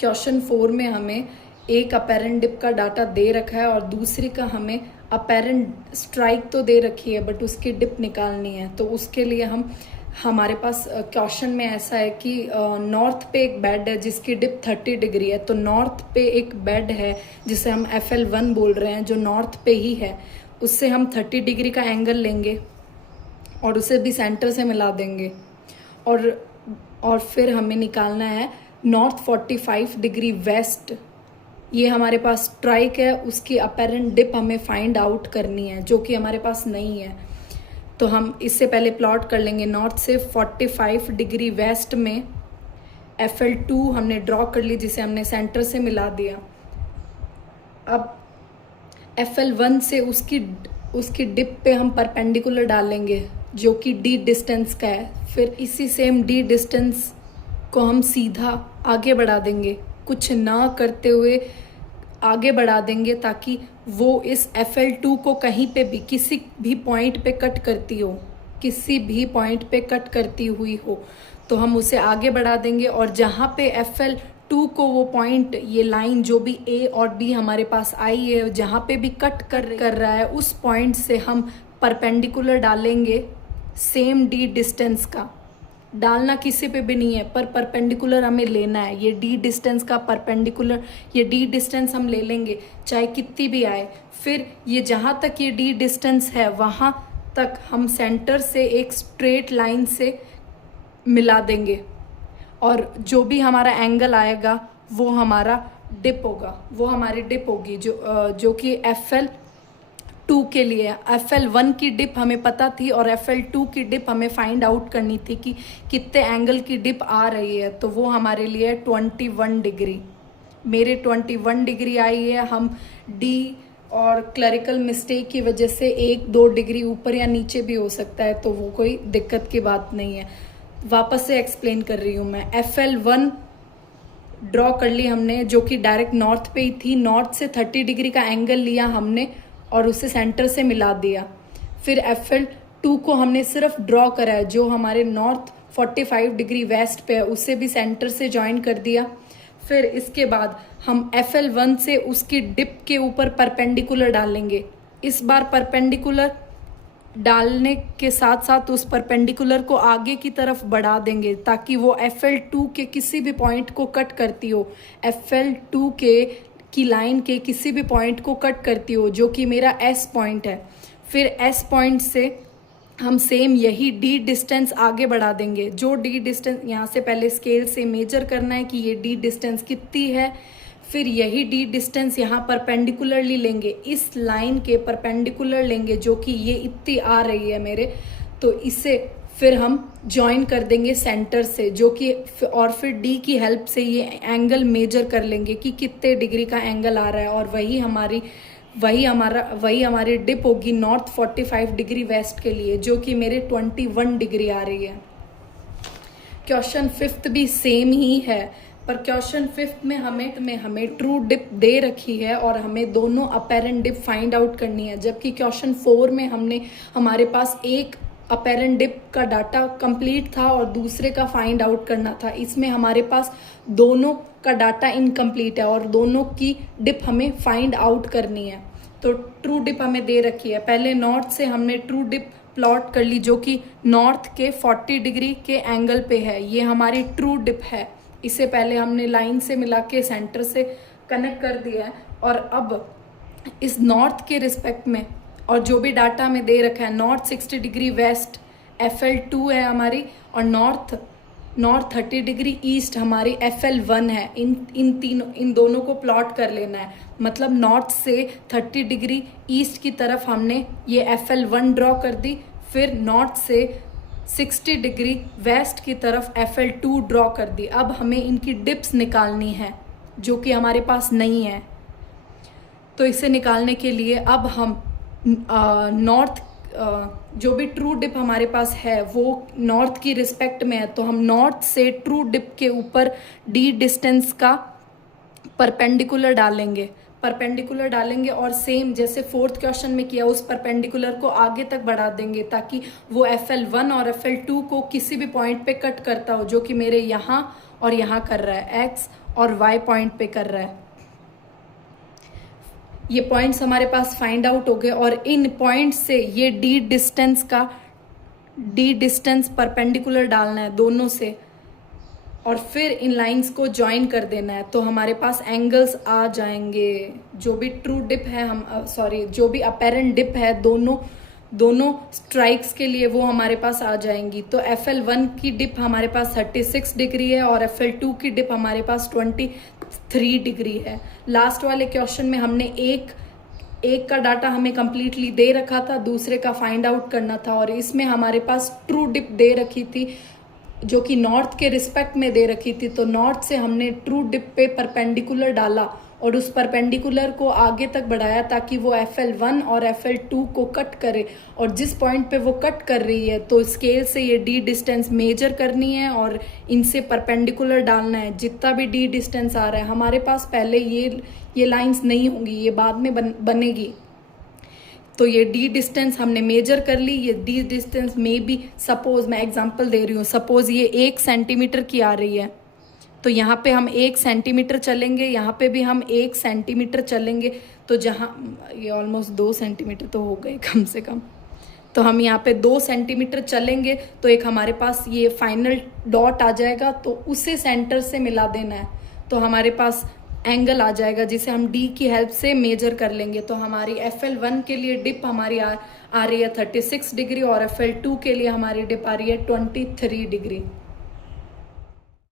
Question 4 में हमें एक अपेरेंट डिप का डाटा दे रखा है और दूसरी का हमें अपेरेंट स्ट्राइक तो दे रखी है बट उसकी डिप निकालनी है। तो उसके लिए हमारे पास क्वेश्चन में ऐसा है कि नॉर्थ पे एक बेड है जिसकी डिप 30 डिग्री है। तो नॉर्थ पे एक बेड है जिसे हम FL1 बोल रहे हैं, जो नॉर्थ पे ही है। उससे हम 30 डिग्री का एंगल लेंगे और उसे भी सेंटर से मिला देंगे और फिर हमें निकालना है नॉर्थ 45 डिग्री वेस्ट। ये हमारे पास स्ट्राइक है, उसकी अपेरेंट डिप हमें फाइंड आउट करनी है जो कि हमारे पास नहीं है। तो हम इससे पहले प्लॉट कर लेंगे। नॉर्थ से 45 डिग्री वेस्ट में FL2 हमने ड्रॉ कर ली जिसे हमने सेंटर से मिला दिया। अब FL1 से उसकी डिप पे हम परपेंडिकुलर डालेंगे जो कि D डिस्टेंस का है। फिर इसी सेम D डिस्टेंस को हम सीधा आगे बढ़ा देंगे, कुछ ना करते हुए आगे बढ़ा देंगे ताकि वो इस FL2 को कहीं पे भी किसी भी पॉइंट पे कट करती हो, किसी भी पॉइंट पे कट करती हुई हो तो हम उसे आगे बढ़ा देंगे। और जहाँ पे FL2 को वो पॉइंट, ये लाइन जो भी A और B हमारे पास आई है, जहाँ पे भी कट कर रहा है उस पॉइंट से हम परपेंडिकुलर डालेंगे सेम D डिस्टेंस का। डालना किसी पे भी नहीं है पर परपेंडिकुलर हमें लेना है। ये D डिस्टेंस का परपेंडिकुलर, ये D डिस्टेंस हम ले लेंगे चाहे कितनी भी आए। फिर ये जहाँ तक ये D डिस्टेंस है वहाँ तक हम सेंटर से एक स्ट्रेट लाइन से मिला देंगे और जो भी हमारा एंगल आएगा वो हमारा डिप होगा, वो हमारी डिप होगी जो कि FL2 के लिए। FL1 की डिप हमें पता थी और FL2 की डिप हमें फाइंड आउट करनी थी कि कितने एंगल की डिप आ रही है। तो वो हमारे लिए 21 डिग्री, मेरे 21 डिग्री आई है। हम D और क्लरिकल मिस्टेक की वजह से 1-2 डिग्री ऊपर या नीचे भी हो सकता है, तो वो कोई दिक्कत की बात नहीं है। वापस से एक्सप्लेन कर रही हूँ मैं। FL1 ड्रॉ कर ली हमने जो कि डायरेक्ट नॉर्थ पे ही थी। नॉर्थ से 30 डिग्री का एंगल लिया हमने और उसे सेंटर से मिला दिया। फिर FL2 को हमने सिर्फ ड्रॉ करा है जो हमारे नॉर्थ 45 डिग्री वेस्ट पे है, उसे भी सेंटर से ज्वाइन कर दिया। फिर इसके बाद हम FL1 से उसकी डिप के ऊपर परपेंडिकुलर डालेंगे। इस बार परपेंडिकुलर डालने के साथ साथ उस परपेंडिकुलर को आगे की तरफ बढ़ा देंगे ताकि वो FL2 के किसी भी पॉइंट को कट करती हो, FL2 की लाइन के किसी भी पॉइंट को कट करती हो जो कि मेरा S पॉइंट है। फिर S पॉइंट से हम सेम यही D डिस्टेंस आगे बढ़ा देंगे। जो D डिस्टेंस यहाँ से पहले स्केल से मेजर करना है कि ये D डिस्टेंस कितनी है। फिर यही D डिस्टेंस यहाँ परपेंडिकुलरली लेंगे, इस लाइन के परपेंडिकुलर लेंगे जो कि ये इतनी आ रही है मेरे। तो इसे फिर हम ज्वाइन कर देंगे सेंटर से जो कि, और फिर D की हेल्प से ये एंगल मेजर कर लेंगे कि कितने डिग्री का एंगल आ रहा है। और वही हमारी डिप होगी नॉर्थ 45 डिग्री वेस्ट के लिए जो कि मेरे 21 डिग्री आ रही है। क्वेश्चन 5 भी सेम ही है पर क्वेश्चन 5 में हमें ट्रू डिप दे रखी है और हमें दोनों अपेरेंट डिप फाइंड आउट करनी है। जबकि क्वेश्चन 4 में हमारे पास एक अपेरेंट डिप का डाटा कंप्लीट था और दूसरे का फाइंड आउट करना था। इसमें हमारे पास दोनों का डाटा इनकम्प्लीट है और दोनों की डिप हमें फाइंड आउट करनी है। तो ट्रू डिप हमें दे रखी है। पहले नॉर्थ से हमने ट्रू डिप प्लॉट कर ली जो कि नॉर्थ के 40 डिग्री के एंगल पे है। ये हमारी ट्रू डिप है। इसे पहले हमने लाइन से मिला के सेंटर से कनेक्ट कर दिया है। और अब इस नॉर्थ के रिस्पेक्ट में और जो भी डाटा में दे रखा है, नॉर्थ 60 डिग्री वेस्ट FL2 है हमारी और नॉर्थ 30 डिग्री ईस्ट हमारी FL1 है। इन दोनों को प्लॉट कर लेना है। मतलब नॉर्थ से 30 डिग्री ईस्ट की तरफ हमने ये FL1 ड्रॉ कर दी। फिर नॉर्थ से 60 डिग्री वेस्ट की तरफ FL2 ड्रॉ कर दी। अब हमें इनकी डिप्स निकालनी है जो कि हमारे पास नहीं है। तो इसे निकालने के लिए अब हम नॉर्थ जो भी ट्रू डिप हमारे पास है वो नॉर्थ की रिस्पेक्ट में है। तो हम नॉर्थ से ट्रू डिप के ऊपर D डिस्टेंस का परपेंडिकुलर डालेंगे। परपेंडिकुलर डालेंगे और सेम जैसे फोर्थ क्वेश्चन में किया उस परपेंडिकुलर को आगे तक बढ़ा देंगे ताकि वो FL1 और FL2 को किसी भी पॉइंट पे कट करता हो, जो कि मेरे यहाँ और यहाँ कर रहा है, X और Y पॉइंट पे कर रहा है। ये पॉइंट्स हमारे पास फाइंड आउट हो गए और इन पॉइंट से ये D डिस्टेंस परपेंडिकुलर डालना है दोनों से और फिर इन लाइंस को ज्वाइन कर देना है। तो हमारे पास एंगल्स आ जाएंगे। जो भी ट्रू डिप है जो भी अपेरेंट डिप है दोनों स्ट्राइक्स के लिए वो हमारे पास आ जाएंगी। तो FL1 की डिप हमारे पास 36 डिग्री है और FL2 की डिप हमारे पास 23 डिग्री है। लास्ट वाले क्वेश्चन में हमने एक का डाटा हमें कंप्लीटली दे रखा था, दूसरे का फाइंड आउट करना था और इसमें हमारे पास ट्रू डिप दे रखी थी जो कि नॉर्थ के रिस्पेक्ट में दे रखी थी। तो नॉर्थ से हमने ट्रू डिप पे परपेंडिकुलर डाला और उस परपेंडिकुलर को आगे तक बढ़ाया ताकि वो FL1 और FL2 को कट करे और जिस पॉइंट पे वो कट कर रही है तो स्केल से ये D डिस्टेंस मेजर करनी है और इनसे परपेंडिकुलर डालना है। जितना भी D डिस्टेंस आ रहा है हमारे पास पहले ये लाइंस नहीं होंगी, ये बाद में बनेगी। तो ये D डिस्टेंस हमने मेजर कर ली। ये D डिस्टेंस में भी सपोज मैं एग्जांपल दे रही हूँ, सपोज ये 1 सेंटीमीटर की आ रही है तो यहाँ पे हम 1 सेंटीमीटर चलेंगे, यहाँ पे भी हम 1 सेंटीमीटर चलेंगे। तो जहाँ ये ऑलमोस्ट 2 सेंटीमीटर तो हो गए कम से कम, तो हम यहाँ पे 2 सेंटीमीटर चलेंगे तो एक हमारे पास ये फाइनल डॉट आ जाएगा तो उसे सेंटर से मिला देना है। तो हमारे पास एंगल आ जाएगा जिसे हम D की हेल्प से मेजर कर लेंगे। तो हमारी FL1 के लिए डिप हमारी आ रही है 36 डिग्री और FL2 के लिए हमारी डिप आ रही है 23 डिग्री।